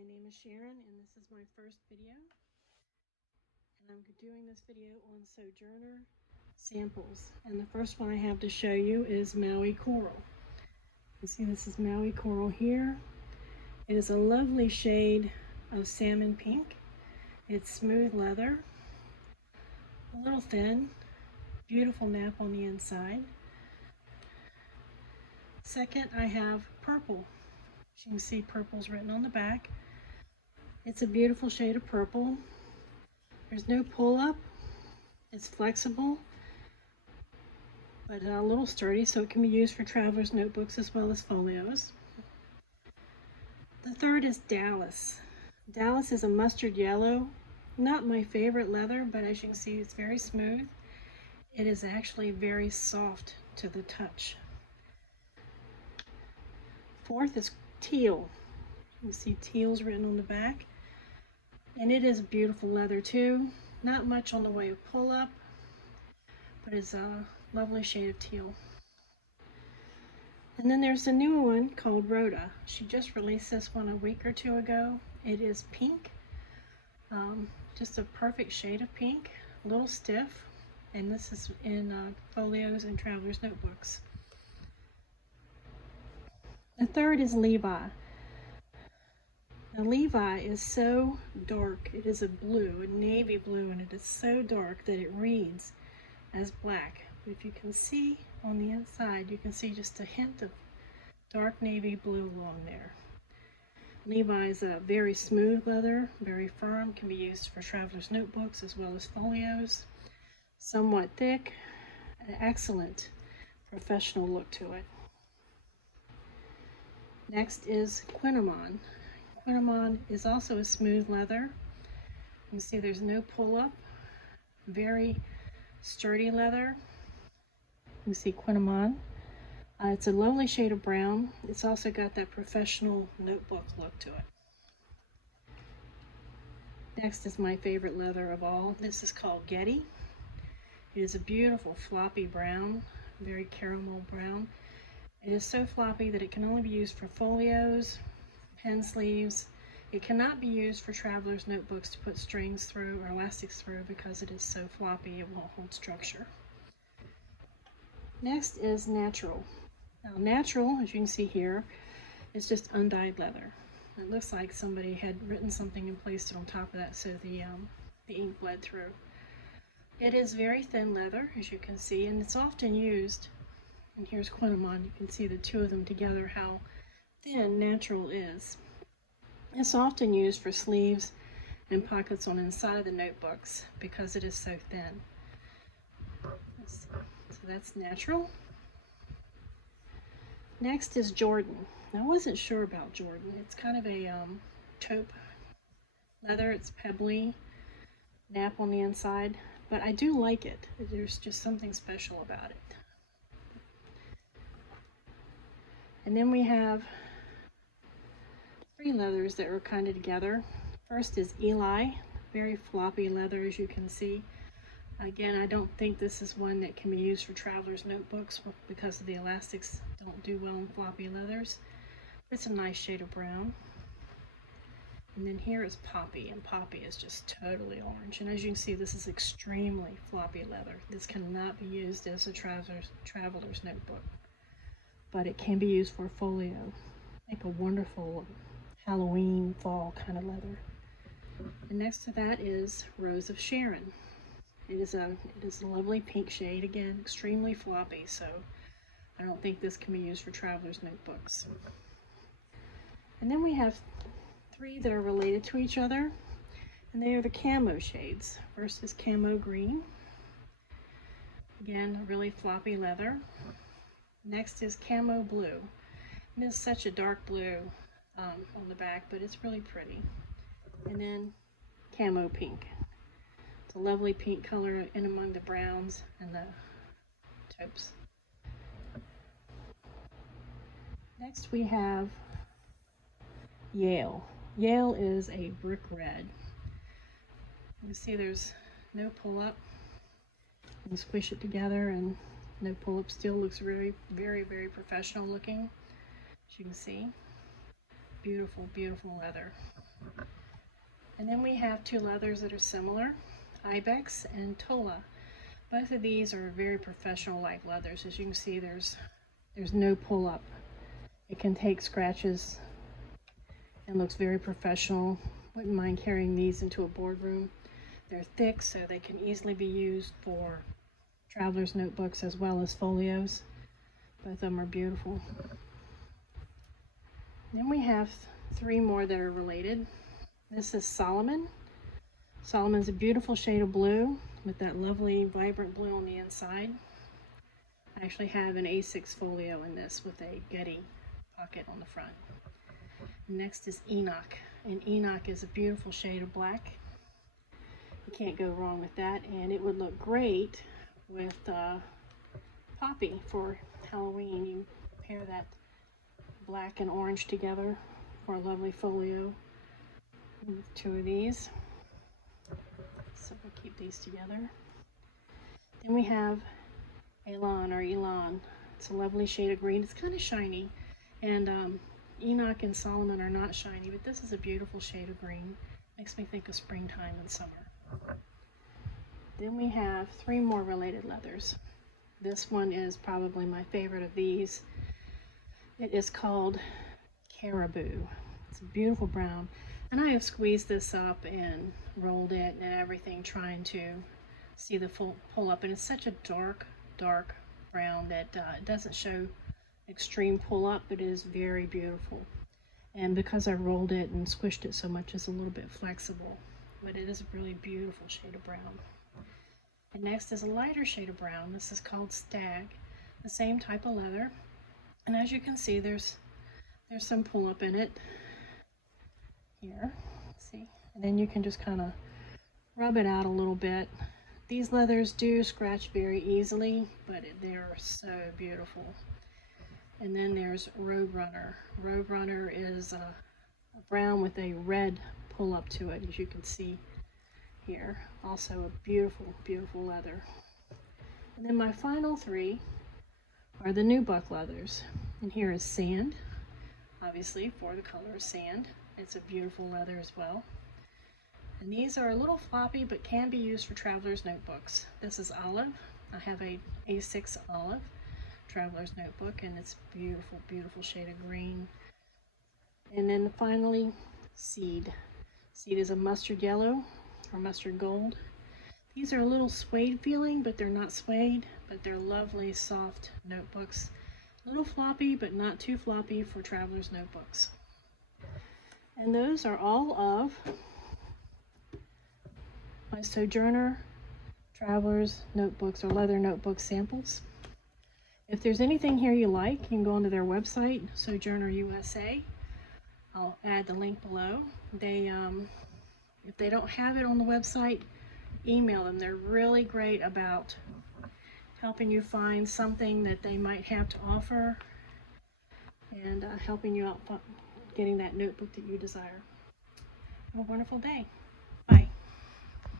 My name is Sharon, and this is my first video. And I'm doing this video on Sojourner Samples. And the first one I have to show you is Maui Coral. You see this is Maui Coral here. It is a lovely shade of salmon pink. It's smooth leather, a little thin, beautiful nap on the inside. Second, I have purple. As you can see, purple's written on the back. It's a beautiful shade of purple. There's no pull-up. It's flexible, but a little sturdy, so it can be used for traveler's notebooks as well as folios. The third is Dallas. Dallas is a mustard yellow. Not my favorite leather, but as you can see, it's very smooth. It is actually very soft to the touch. Fourth is Teal. You can see Teal's written on the back. And it is beautiful leather too. Not much on the way of pull-up, but it's a lovely shade of teal. And then there's a new one called Rhoda. She just released this one a week or two ago. It is pink, just a perfect shade of pink, a little stiff, and this is in folios and traveler's notebooks. The third is Levi. Now Levi is so dark. It is a blue, a navy blue, and it is so dark that it reads as black. But if you can see on the inside, you can see just a hint of dark navy blue along there. Levi is a very smooth leather, very firm, can be used for traveler's notebooks as well as folios. Somewhat thick, an excellent professional look to it. Next is quinamon. Quinamon is also a smooth leather. You can see there's no pull-up, very sturdy leather. You can see quinamon. It's a lovely shade of brown. It's also got that professional notebook look to it. Next is my favorite leather of all. This is called Getty. It is a beautiful floppy brown, very caramel brown. It is so floppy that it can only be used for folios, pen sleeves. It cannot be used for traveler's notebooks to put strings through or elastics through because it is so floppy it won't hold structure. Next is natural. Now natural, as you can see here, is just undyed leather. It looks like somebody had written something and placed it on top of that so the ink bled through. It is very thin leather, as you can see, and it's often used, and here's quinamon, you can see the two of them together, how thin natural is. It's often used for sleeves and pockets on the inside of the notebooks because it is so thin. So that's natural. Next is Jordan. Now, I wasn't sure about Jordan. It's kind of a taupe leather. It's pebbly, nap on the inside, but I do like it. There's just something special about it. And then we have three leathers that are kind of together. First is Eli, very floppy leather, as you can see. Again, I don't think this is one that can be used for traveler's notebooks because of the elastics don't do well in floppy leathers. It's a nice shade of brown. And then here is Poppy, and Poppy is just totally orange. And as you can see, this is extremely floppy leather. This cannot be used as a traveler's notebook, but it can be used for a folio. Like a wonderful Halloween fall kind of leather. And next to that is Rose of Sharon. It is a lovely pink shade, again extremely floppy, so I don't think this can be used for traveler's notebooks. And then we have three that are related to each other, and they are the Camo shades. First is Camo Green, again a really floppy leather. Next is Camo Blue. And it's such a dark blue on the back, but it's really pretty. And then Camo Pink. It's a lovely pink color in among the browns and the taupes. Next we have YALE. YALE is a brick red. You can see there's no pull-up. You can squish it together and no pull-up. Still looks very, very, very professional looking. As you can see, beautiful, beautiful leather. And then we have two leathers that are similar, Ibex and Tola. Both of these are very professional like leathers. As you can see, there's no pull up. It can take scratches and looks very professional. Wouldn't mind carrying these into a boardroom. They're thick, so they can easily be used for traveler's notebooks as well as folios. Both of them are beautiful. Then we have three more that are related. This is Solomon. Solomon's a beautiful shade of blue with that lovely vibrant blue on the inside. I actually have an A6 folio in this with a Getty pocket on the front. Next is Enoch, and Enoch is a beautiful shade of black. You can't go wrong with that, and it would look great with Poppy for Halloween. You pair that black and orange together for a lovely folio with two of these. So we'll keep these together. Then we have Elon. It's a lovely shade of green. It's kind of shiny, and Enoch and Solomon are not shiny, but this is a beautiful shade of green. Makes me think of springtime and summer. Then we have three more related leathers. This one is probably my favorite of these. It is called Caribou. It's a beautiful brown, and I have squeezed this up and rolled it and everything, trying to see the full pull up, and it's such a dark brown that it doesn't show extreme pull up, but it is very beautiful. And because I rolled it and squished it so much, it's a little bit flexible, but it is a really beautiful shade of brown. And next is a lighter shade of brown. This is called Stag, the same type of leather, and as you can see, there's some pull up in it here. See, and then you can just kind of rub it out a little bit. These leathers do scratch very easily, but they're so beautiful. And then there's Roadrunner. Roadrunner is a brown with a red pull up to it, as you can see here. Also a beautiful leather. And then my final three are the nubuck leathers. And here is Sand, obviously for the color of sand. It's a beautiful leather as well. And these are a little floppy, but can be used for traveler's notebooks. This is Olive. I have a A6 Olive traveler's notebook, and it's beautiful shade of green. And then finally, Seed. Seed is a mustard yellow or mustard gold. These are a little suede feeling, but they're not suede, but they're lovely soft notebooks. A little floppy, but not too floppy for traveler's notebooks. And those are all of my Sojourner traveler's notebooks or leather notebook samples. If there's anything here you like, you can go onto their website, Sojourner USA. I'll add the link below. If they don't have it on the website, email them. They're really great about helping you find something that they might have to offer and helping you out getting that notebook that you desire. Have a wonderful day.